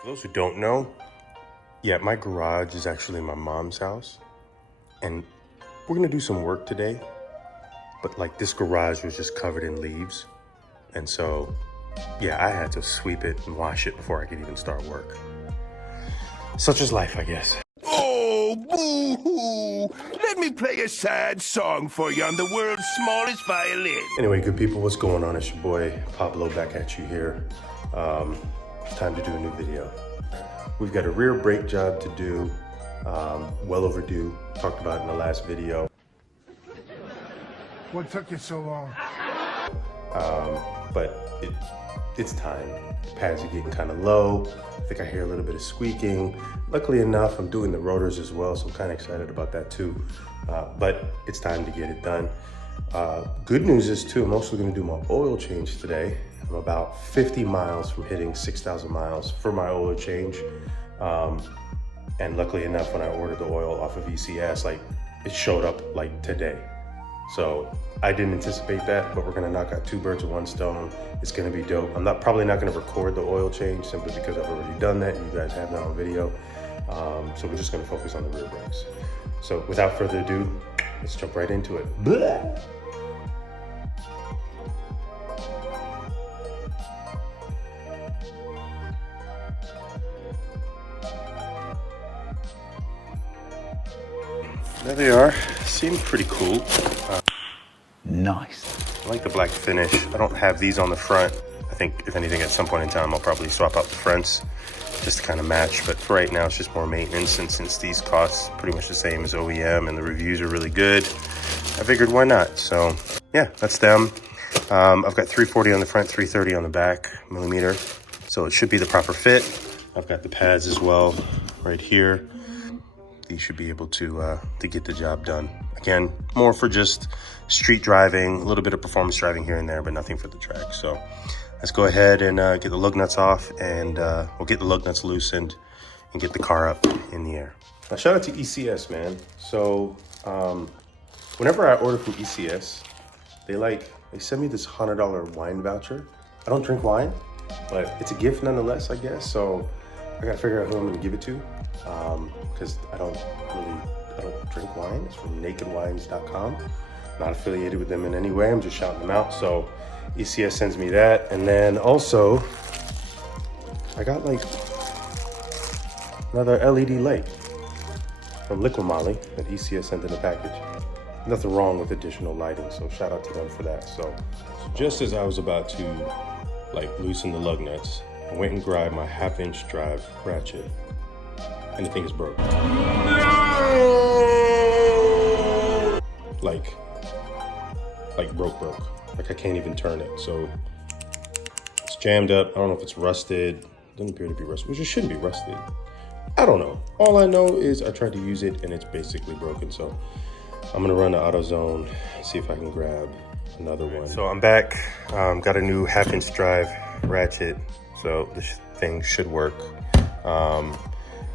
For those who don't know, yeah, my garage is actually my mom's house. And we're gonna do some work today. But like this garage was just covered in leaves. And so, yeah, I had to sweep it and wash it before I could even start work. Such is life, I guess. Oh, boo-hoo! Let me play a sad song for you on the world's smallest violin. Anyway, good people, what's going on? It's your boy Pablo back at you here. It's time to do a new video. We've got a rear brake job to do, well overdue. Talked about it in the last video. What took you so long? But it's time. The pads are getting kind of low. I think I hear a little bit of squeaking. Luckily enough, I'm doing the rotors as well, so I'm kind of excited about that too. But it's time to get it done. Good news is too, I'm also gonna do my oil change today. I'm about 50 miles from hitting 6,000 miles for my oil change. And luckily enough, when I ordered the oil off of ECS, like it showed up like today. So I didn't anticipate that, but we're gonna knock out two birds with one stone. It's gonna be dope. I'm probably not gonna record the oil change simply because I've already done that. You guys have that on video. So we're just gonna focus on the rear brakes. So without further ado, let's jump right into it. Blah! There they are. Seem pretty cool. Nice. I like the black finish. I don't have these on the front. I think if anything at some point in time I'll probably swap out the fronts just to kind of match, but for right now it's just more maintenance, and since these cost pretty much the same as OEM and the reviews are really good, I figured why not. So yeah, that's them. I've got 340 on the front, 330 on the back millimeter, so it should be the proper fit. I've got the pads as well right here. These should be able to get the job done. Again, more for just street driving, a little bit of performance driving here and there, but nothing for the track. So let's go ahead and get the lug nuts off, and we'll get the lug nuts loosened and get the car up in the air. Now, shout out to ECS, man. So whenever I order from ECS, they send me this $100 wine voucher. I don't drink wine, but it's a gift nonetheless, I guess. So I gotta figure out who I'm gonna give it to, because I don't drink wine. It's from nakedwines.com. Not affiliated with them in any way. I'm just shouting them out. So ECS sends me that. And then also I got like another LED light from Liquid Moly that ECS sent in the package. Nothing wrong with additional lighting, so shout out to them for that. So just as I was about to like loosen the lug nuts, I went and grabbed my 1/2-inch drive ratchet, and the thing is broke. Like broke. Like I can't even turn it. So it's jammed up. I don't know if it's rusted. Doesn't appear to be rusted, which it shouldn't be rusted. I don't know. All I know is I tried to use it and it's basically broken. So I'm gonna run to AutoZone, see if I can grab another one. So I'm back. Got a new 1/2-inch drive ratchet. So this thing should work.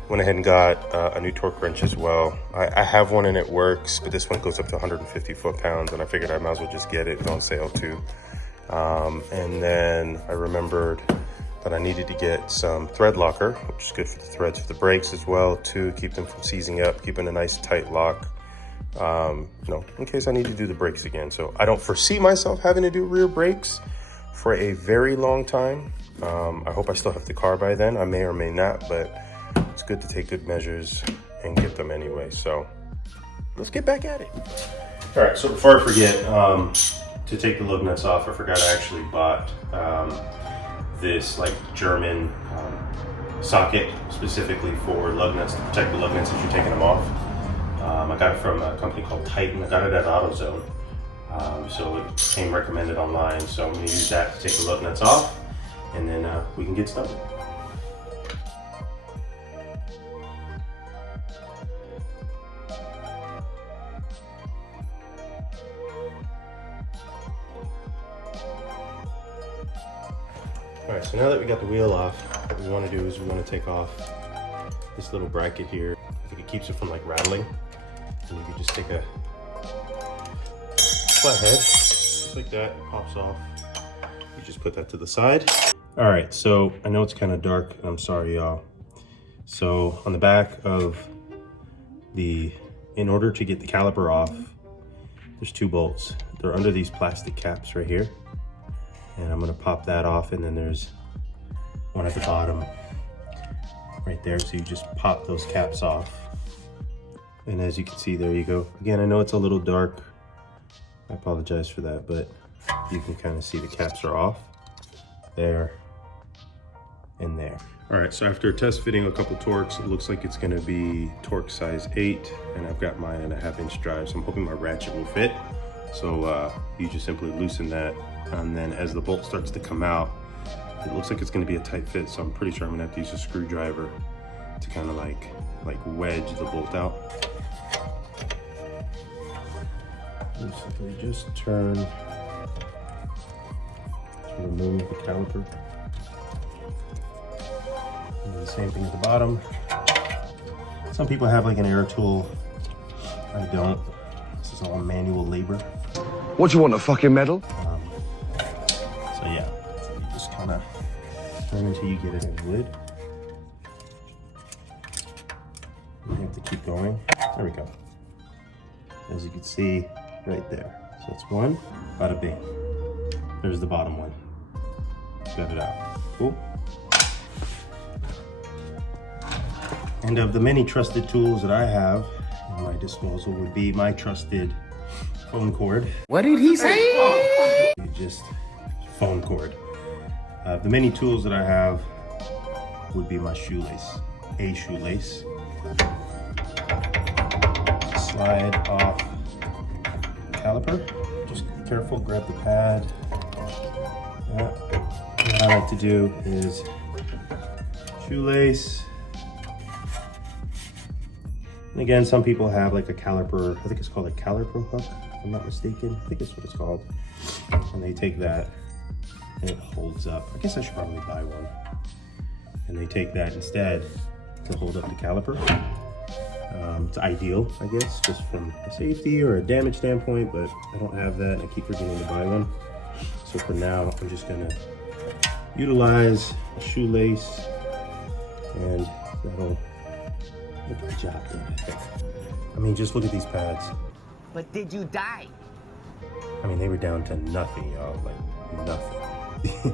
Went ahead and got a new torque wrench as well. I have one and it works, but this one goes up to 150 foot-pounds, and I figured I might as well just get it. It's on sale too. And then I remembered that I needed to get some thread locker, which is good for the threads for the brakes as well, to keep them from seizing up, keeping a nice tight lock, in case I need to do the brakes again. So I don't foresee myself having to do rear brakes for a very long time. I hope I still have the car by then. I may or may not, but it's good to take good measures and get them anyway. So let's get back at it. All right, so before I forget, to take the lug nuts off, I forgot I actually bought this like German socket specifically for lug nuts, to protect the lug nuts as you're taking them off. I got it from a company called Titan. I got it at AutoZone. So it came recommended online. So I'm gonna use that to take the lug nuts off, and then we can get started. All right, so now that we got the wheel off, what we want to do is we want to take off this little bracket here. I think it keeps it from like rattling. And you can just take a flathead, just like that, it pops off. You just put that to the side, All right, so I know it's kind of dark, and I'm sorry, y'all. So on the back of in order to get the caliper off, there's 2 bolts. They're under these plastic caps right here. And I'm gonna pop that off, and then there's one at the bottom right there. So you just pop those caps off. And as you can see, there you go. Again, I know it's a little dark. I apologize for that, but you can kind of see the caps are off. There and there. All right, so after test fitting a couple torques, it looks like it's gonna be torque size 8, and I've got mine in a 1/2-inch drive, so I'm hoping my ratchet will fit. So you just simply loosen that, and then as the bolt starts to come out, it looks like it's gonna be a tight fit, so I'm pretty sure I'm gonna have to use a screwdriver to kind of like wedge the bolt out. You simply just turn to remove the caliper. And the same thing at the bottom. Some people have like an air tool. I don't. This is all manual labor. What do you want, a fucking medal? So yeah, so you just kind of turn until you get it in the lid. You have to keep going. There we go. As you can see right there. So that's one. Bada bing. There's the bottom one. Got it out. Cool. And of the many trusted tools that I have at my disposal would be my trusted phone cord. What did he say? Just phone cord. The many tools that I have would be my shoelace. A shoelace. Slide off the caliper. Just be careful, grab the pad. Yeah. What I like to do is shoelace. And again, some people have like a caliper, I think it's called a caliper hook, if I'm not mistaken. I think that's what it's called. And they take that and it holds up. I guess I should probably buy one. And they take that instead to hold up the caliper. It's ideal, I guess, just from a safety or a damage standpoint, but I don't have that and I keep forgetting to buy one. So for now, I'm just gonna utilize a shoelace and that'll make the job done, I think. I mean, just look at these pads. But did you die? I mean, they were down to nothing, y'all, like nothing.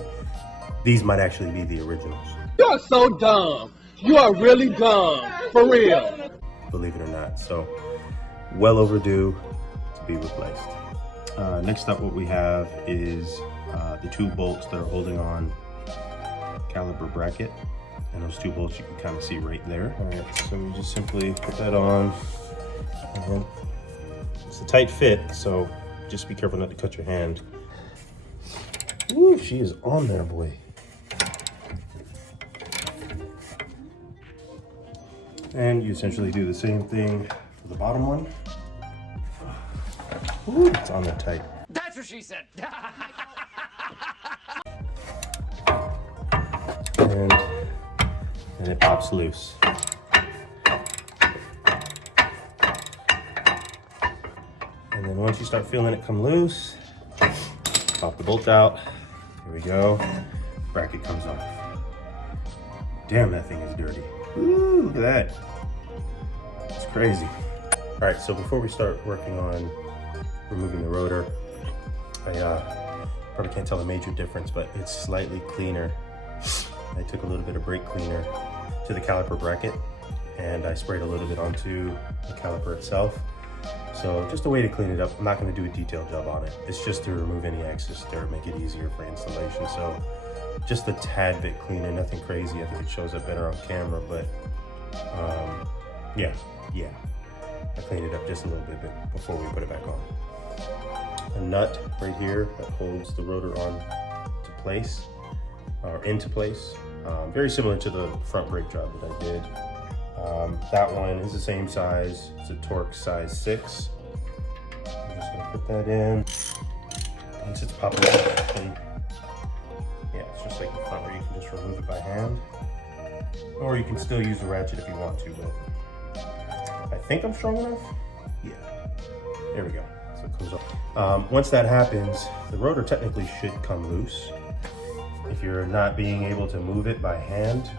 These might actually be the originals. You're so dumb. You are really dumb, for real. Believe it or not. So, well overdue to be replaced. Next up, what we have is the 2 bolts that are holding on caliper bracket. And those 2 bolts you can kind of see right there. All right, so we just simply put that on. And it's a tight fit, so just be careful not to cut your hand. Ooh, she is on there, boy. And you essentially do the same thing for the bottom one. Ooh, it's on there tight. That's what she said. And it pops loose. And then once you start feeling it come loose, pop the bolt out. Here we go. Bracket comes off. Damn, that thing is dirty. Ooh, look at that. It's crazy. All right, so before we start working on removing the rotor, I probably can't tell a major difference, but it's slightly cleaner. I took a little bit of brake cleaner to the caliper bracket and I sprayed a little bit onto the caliper itself. So just a way to clean it up. I'm not going to do a detailed job on it. It's just to remove any excess dirt, make it easier for installation. So just a tad bit cleaner, nothing crazy. I think it shows up better on camera, but yeah. I cleaned it up just a little bit before we put it back on. A nut right here that holds the rotor on to place, or into place. Very similar to the front brake job that I did. That one is the same size. It's a torque size 6. I'm just gonna put that in. Once it's popping up, and yeah, it's just like the front where you can just remove it by hand. Or you can still use a ratchet if you want to, but I think I'm strong enough. Yeah, there we go. So it comes off. Once that happens, the rotor technically should come loose. If if you're not being able to move it by hand.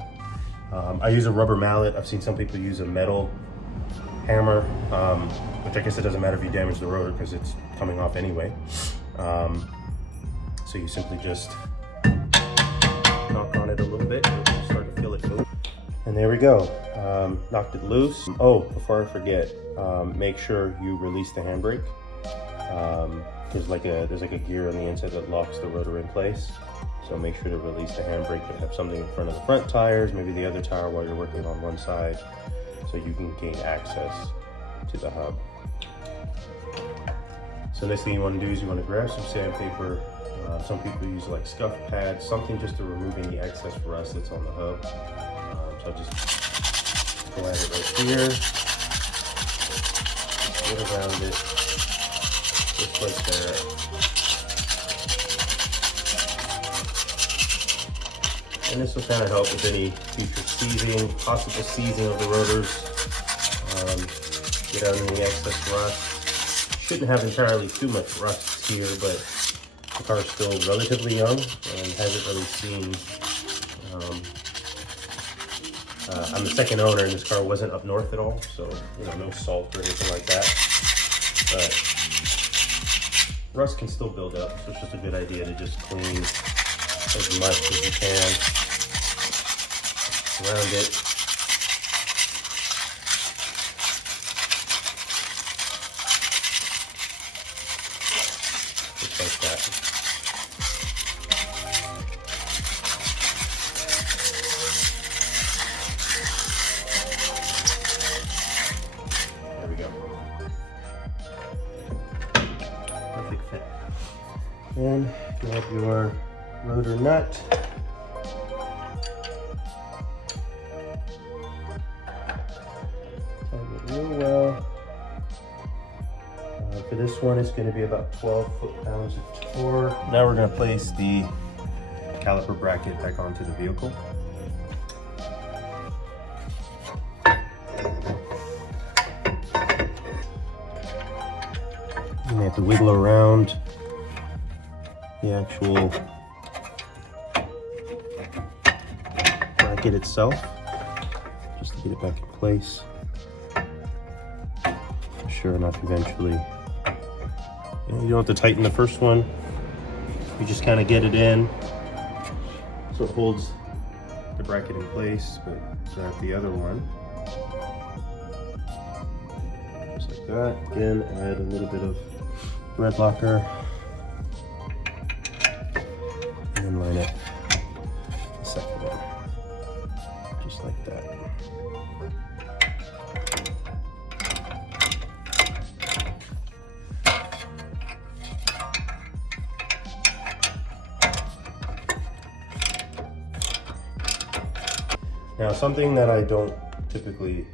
I use a rubber mallet. I've seen some people use a metal hammer, which I guess it doesn't matter if you damage the rotor because it's coming off anyway. So you simply just knock on it a little bit and you'll start to feel it move. And there we go, knocked it loose. Oh, before I forget, make sure you release the handbrake. There's like a gear on the inside that locks the rotor in place. So make sure to release the handbrake and have something in front of the front tires, maybe the other tire while you're working on one side, so you can gain access to the hub. So next thing you want to do is you want to grab some sandpaper. Some people use like scuff pads, something just to remove any excess rust that's on the hub. So I'll just go at it right here, just get around it, just like that. And this will kind of help with any future seizing, possible seizing of the rotors. Get out any excess rust. Shouldn't have entirely too much rust here, but the car is still relatively young and hasn't really seen. I'm the second owner and this car wasn't up north at all, so no salt or anything like that. But rust can still build up, so it's just a good idea to just clean as much as you can around it. Just like that. There we go. Perfect fit. And grab your rotor nut. Real well. For this one, it's going to be about 12 foot-pounds of torque. Now we're going to place the caliper bracket back onto the vehicle. You may have to wiggle around the actual bracket itself just to get it back in place. Sure enough, eventually, you don't have to tighten the first one. You just kind of get it in so it holds the bracket in place, but grab the other one. Just like that. Again, add a little bit of thread locker and then line up the second one. Just like that. Now, something that I don't typically,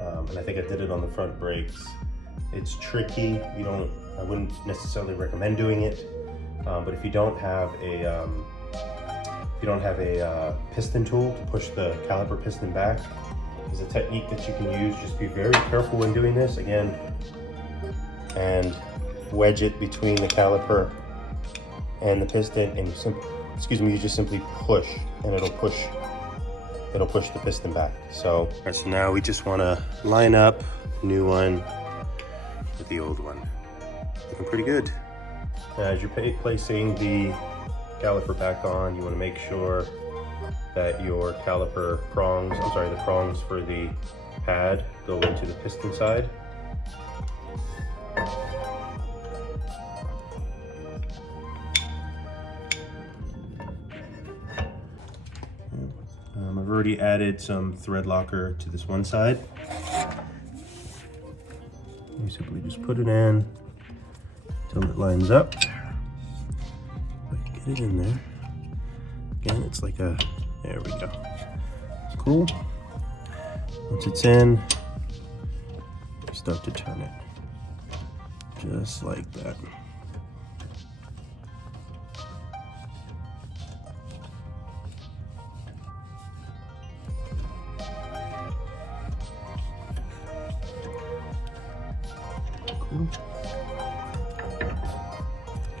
and I think I did it on the front brakes, it's tricky. I wouldn't necessarily recommend doing it, but if you don't have a piston tool to push the caliper piston back, there's a technique that you can use. Just be very careful when doing this again, and wedge it between the caliper and the piston, and you just simply push, and it'll push the piston back. So now we just want to line up the new one with the old one. Looking pretty good. Now, as you're placing the caliper back on, you want to make sure that your caliper prongs, the prongs for the pad go into the piston side. I've already added some thread locker to this one side. You simply just put it in until it lines up. Get it in there. Again, it's like there we go. Cool. Once it's in, you start to turn it. Just like that.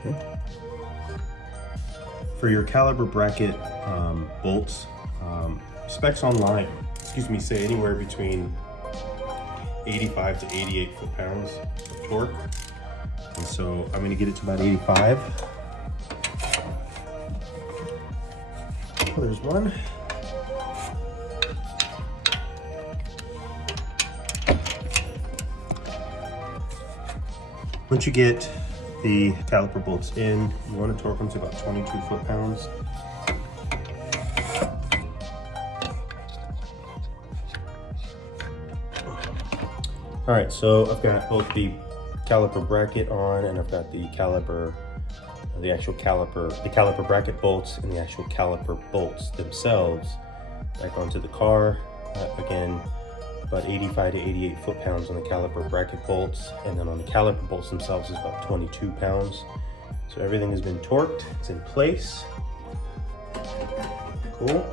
Okay. for your caliper bracket bolts, specs online, say anywhere between 85 to 88 foot-pounds of torque. And so I'm gonna get it to about 85. There's one. Once you get the caliper bolts in, you want to torque them to about 22 foot-pounds. All right, so I've got both the caliper bracket on, and I've got the caliper bracket bolts and the actual caliper bolts themselves back onto the car. Again, about 85 to 88 foot-pounds on the caliper bracket bolts, and then on the caliper bolts themselves is about 22 pounds. So everything has been torqued, it's in place. Cool.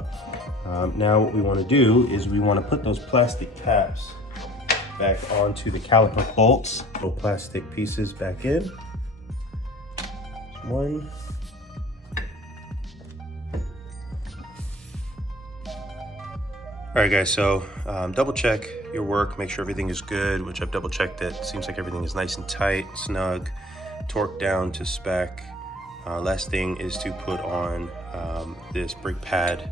Now what we want to do is we want to put those plastic caps back onto the caliper bolts. Little plastic pieces back in. There's one. All right, guys, so double check your work, make sure everything is good, which I've double checked it. Seems like everything is nice and tight, snug, torqued down to spec. Last thing is to put on this brake pad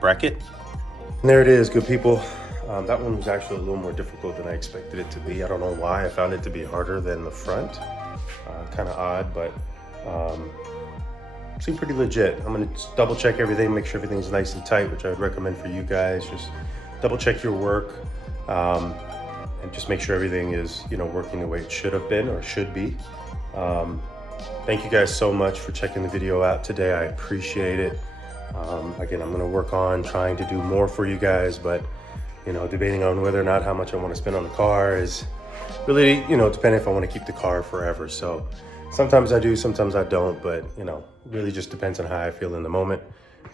bracket. And there it is, good people. That one was actually a little more difficult than I expected it to be. I don't know why, I found it to be harder than the front. Kind of odd, but seemed pretty legit. I'm gonna double check everything, make sure everything's nice and tight, which I would recommend for you guys. Just double check your work and just make sure everything is, working the way it should have been or should be. Thank you guys so much for checking the video out today. I appreciate it. Again, I'm gonna work on trying to do more for you guys, but debating on whether or not how much I want to spend on the car is really, depending if I want to keep the car forever. So sometimes I do, sometimes I don't, but really just depends on how I feel in the moment.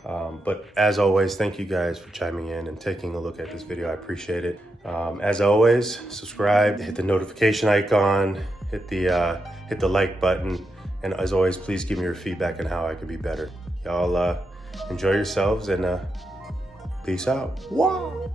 But as always, thank you guys for chiming in and taking a look at this video. I appreciate it. As always, subscribe, hit the notification icon, hit the like button, and as always, please give me your feedback on how I could be better. Y'all enjoy yourselves and peace out. Wow.